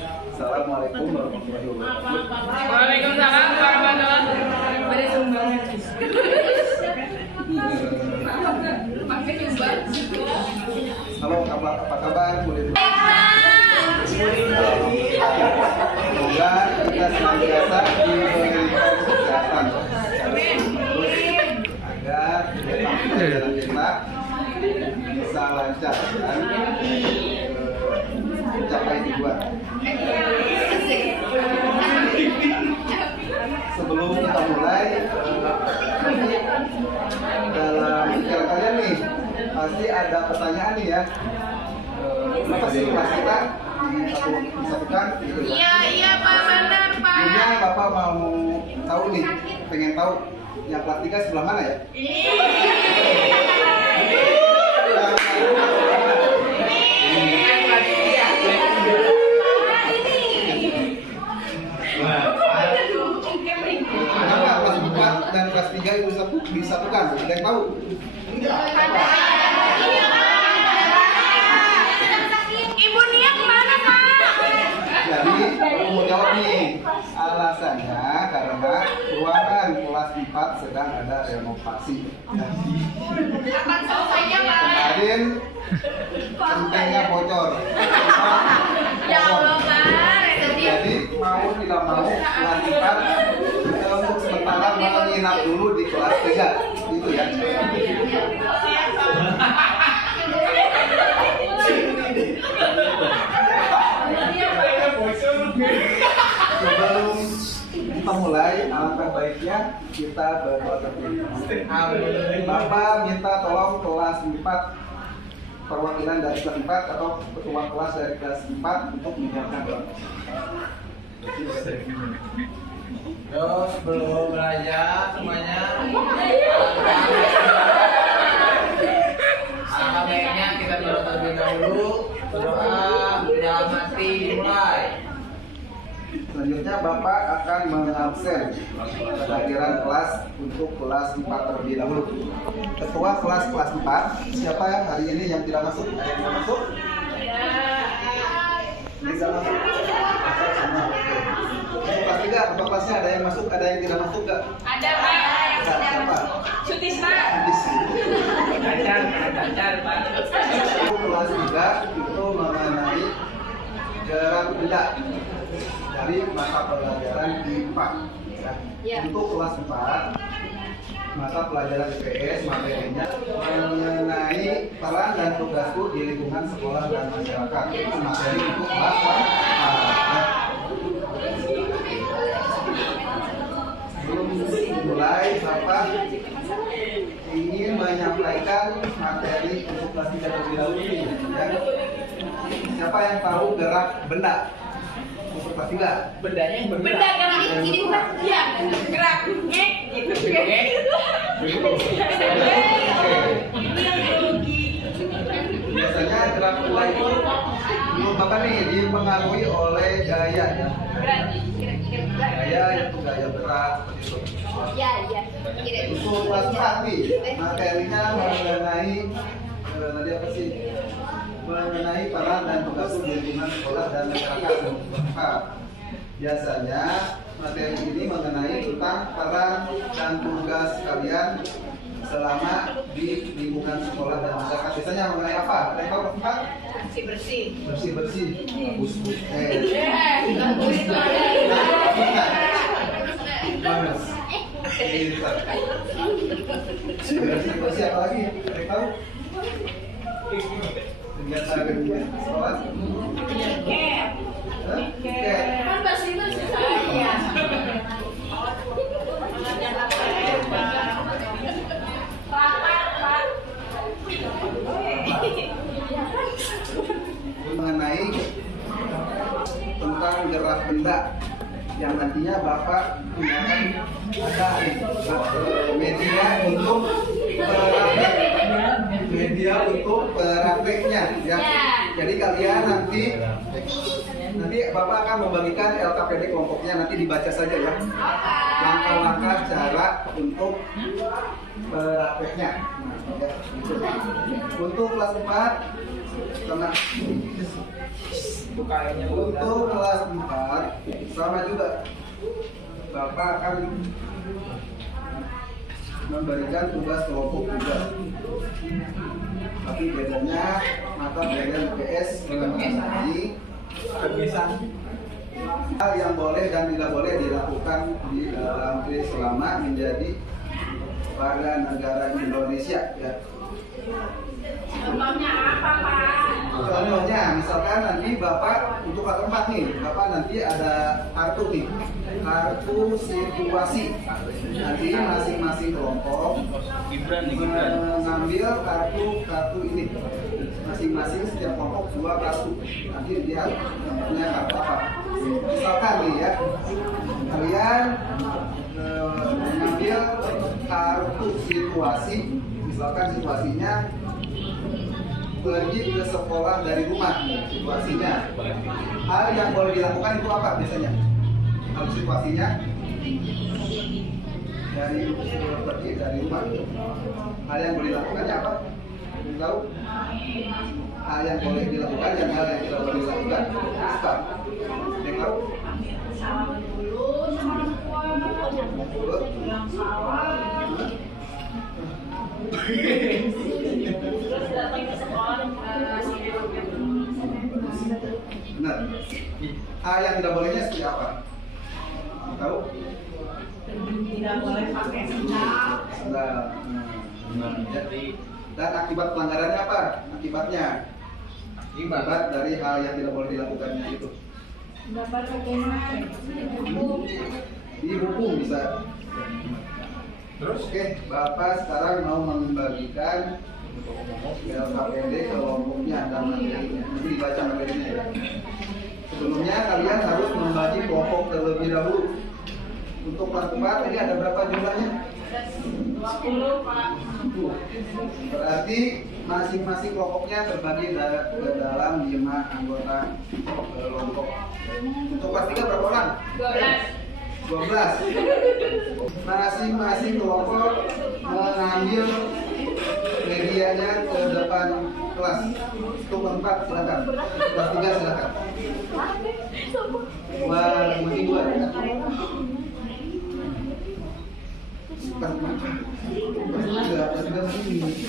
Assalamualaikum warahmatullahi wabarakatuh. Waalaikumsalam warahmatullahi wabarakatuh. Halo, apa kabar? Semoga kita senantiasa diberikan kesehatan agar perjalanan kita bisa lancar dan mencapai tujuan. Sebelum kita mulai, dalam pikiran kalian nih pasti ada pertanyaan nih ya. Apa sih kelas kita disatukan gitu ya? Iya Pak, benar Pak. Punya Bapak mau tahu nih, pengen tahu yang kelas 3 sebelah mana ya? Kenapa kelas 4 dan kelas 3 itu disatukan? Ada yang tahu? Ibu Nia kemana Pak? Jadi, aku mau jawab nih. Alasannya karena ruangan kelas 4 sedang ada renovasi. Kapan selesainya Pak? Kemarin centengnya bocor. Ya Allah Pak. Jadi mau tidak mau kelas 4 untuk sementara menginap dulu di kelas 3. Itu ya. Sebelum kita mulai, alangkah baiknya kita berdoa terlebih dahulu. Bapak minta tolong kelas 4, perwakilan dari kelas 4 atau ketua kelas dari kelas 4 untuk menyiapkan doa. Yo, sebelum belajar semuanya, alangkah baiknya kita berdoa terlebih dahulu. Berdoa dalam hati dimulai. Selanjutnya Bapak akan mengabsen kehadiran kelas untuk kelas 4 terlebih dahulu. Ketua kelas 4, siapa ya hari ini yang tidak masuk? Ada yang tidak masuk? Tidak masuk. Sama. Untuk kelas 3, untuk kelasnya ada yang masuk, ada yang tidak masuk gak? Ada Pak. Siapa? Sutisna. Lancar, Pak. Kelas 3 itu mengenai gerak benda dari mata pelajaran IPA. Ya. Untuk kelas 4, mata pelajaran IPS materinya mengenai peran dan tugasku di lingkungan sekolah dan masyarakat. Itu materi untuk kelas 4. Sebelum mulai, Bapak ingin menyampaikan materi untuk kelas 3 terlebih dahulu nih, ya. Siapa yang tahu gerak benda untuk kelas 3? Bendanya yang bergerak. Benda gerak ini bukan dia. Gerak ngek gitu. Biasanya gerak benda itu menurut Bapak nih dipengaruhi oleh gaya ya. Gaya itu gaya berat seperti itu. Iya. Untuk kelas 4 nih, materinya mengenai tadi apa sih? Mengenai peran dan tugas di lingkungan sekolah dan masyarakat. Biasanya materi ini mengenai tentang peran dan tugas kalian selama di lingkungan sekolah dan masyarakat. Biasanya mengenai apa? Ada yang tahu Pak? Bersih. Bersih. Bagus. Bagus. Bersih apa lagi? Ada yang tahu? Kegiatan di sekolah? Kan bahasa itu saya. Mengenai tentang gerak benda yang nantinya Bapak gunakan ada media untuk prakteknya ya. Jadi kalian nanti Bapak akan membagikan LKPD kelompoknya, nanti dibaca saja ya. Langkah-langkah cara untuk prakteknya. Nah, ya, gitu. Untuk kelas 4 tenang. Itu kayaknya Untuk kelas 4 sama juga Bapak akan memberikan tugas kelompok juga. Tapi bedanya mata pelajaran IPS mengenai hal yang boleh dan tidak boleh dilakukan di dalam selama menjadi warga negara Indonesia ya. Contohnya apa, Pak? Contohnya, misalkan nanti Bapak untuk kelas 4 nih, Bapak nanti ada kartu nih, kartu situasi. Nanti masing-masing kelompok mengambil kartu ini. Masing-masing setiap kelompok 2 kartu. Nanti dia punya kartu apa? Misalkan nih ya, kalian mengambil kartu situasi. Misalkan situasinya pergi ke sekolah dari rumah, situasinya hal yang boleh dilakukan itu apa biasanya? Kalau situasinya pergi dari rumah, hal yang boleh dilakukannya apa? Tahu? Hal yang boleh dilakukan dan hal yang tidak boleh dilakukan apa? Yang tahu? Salaman dulu sama orang tua, yang salah. Terus datang ke sekolah Benar. Hal yang tidak bolehnya seperti apa? Tahu? tidak boleh pakai sendal. Sendal. Dan akibat pelanggarannya apa? Akibatnya akibat dari hal yang tidak boleh dilakukannya itu Dapat pakai dihukum bisa. Terus oke, Bapak sekarang mau membagikan LKPD kelompoknya dan materinya. Nanti dibaca materinya ya. Sebelumnya kalian harus membagi kelompok terlebih dahulu. Untuk kelas 4 ini ada berapa jumlahnya? 20, Pak. Berarti masing-masing kelompoknya terbagi ke dalam 5 anggota kelompok. Untuk kelas 3 berapa orang? 12. Masing-masing kelompok mengambil medianya ke depan kelas. Untuk kelas 4 silakan. Kelas 3 silakan. Bagi 2 ya. Kelas 3 begini.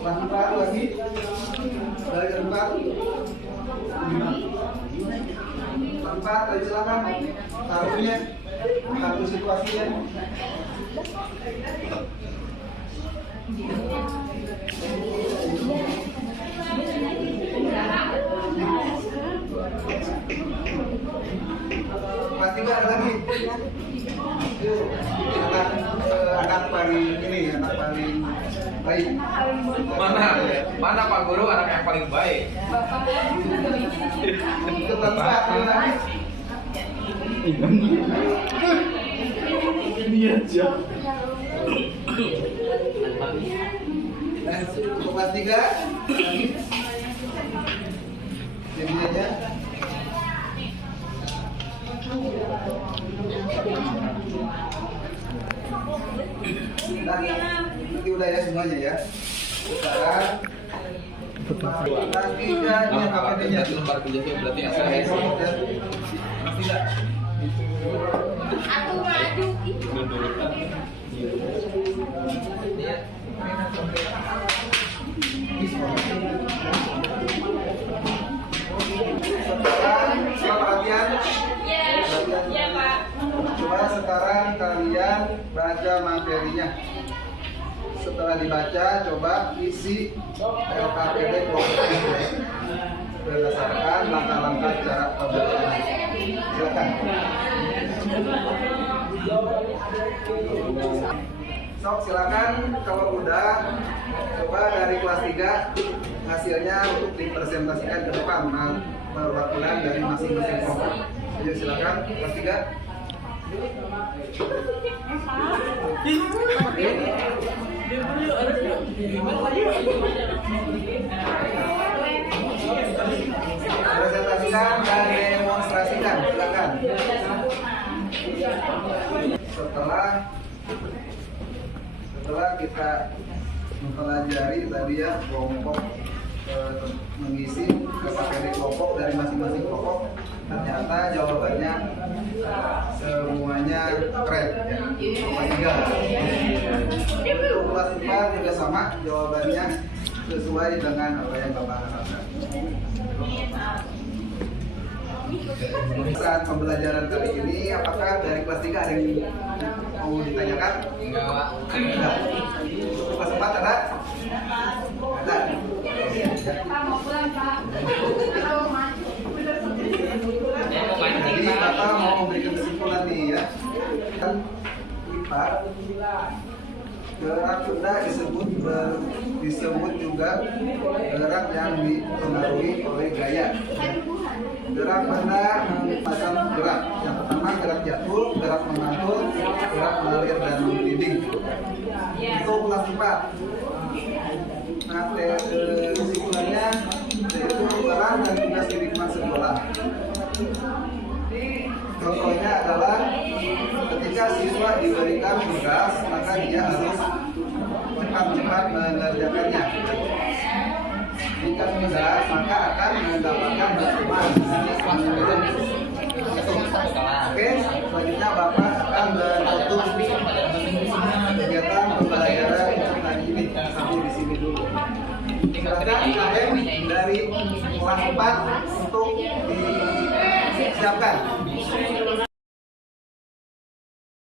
Kelas 4 lagi. Dari keempat. Kelas 4 lagi silakan. Taruhnya, kartu situasinya. Kelas 3 ada lagi. Anak paling baik. Mana Pak Guru anak yang paling baik? Itu kelas 4 ada lagi. Ini aja. Untuk kelas 3 jadinya nanti udah ya semuanya ya. Sekarang kelas 3 ini KPD-nya. Lembar kerja berarti yang saya Tidak. Aku maju. Sekarang perhatian. Iya, Pak. Coba sekarang kalian baca materinya. Setelah dibaca, coba isi LKPD kelompoknya berdasarkan langkah-langkah cara pembacaan. Silakan. Sok silakan kalau udah coba dari kelas 3 hasilnya untuk dipresentasikan ke depan perwakilan dari masing-masing kelompok. Ayo silakan kelas 3. Presentasikan dan demonstrasikan, silakan. Setelah setelah kita mempelajari tadi ya kelompok mengisi materi kelompok dari masing-masing kelompok, ternyata jawabannya semuanya keren ya. Tiga. Untuk kelas 4 juga sama, jawabannya sesuai dengan apa yang Bapak harapkan. Saat pembelajaran kali ini, apakah dari kelas 3 ada yang mau ditanyakan? Enggak, Pak. Ada. Untuk kelas 4 ada? Ada. Pak mau pulang Pak. Saya mau mancing, Jadi Pak. Bapak mau memberikan kesimpulan nih ya. Kan IPA gerak benda disebut juga gerak yang dipengaruhi oleh gaya. Gerak benda macam gerak. Yang pertama gerak jatuh, gerak memantul, gerak mengalir dan menggelinding. Itu kelas 4. Nah, kesimpulannya yaitu peran dan tugas di lingkungan sekolah. Contohnya adalah ketika siswa diberikan tugas, maka dia harus cepat-cepat mengerjakannya. Jika tidak, maka akan mendapatkan hukuman. Oke, selanjutnya Bapak akan menutup kegiatan pembelajaran untuk hari ini. Sampai di sini dulu. Silakan KM dari kelas 4 untuk disiapkan.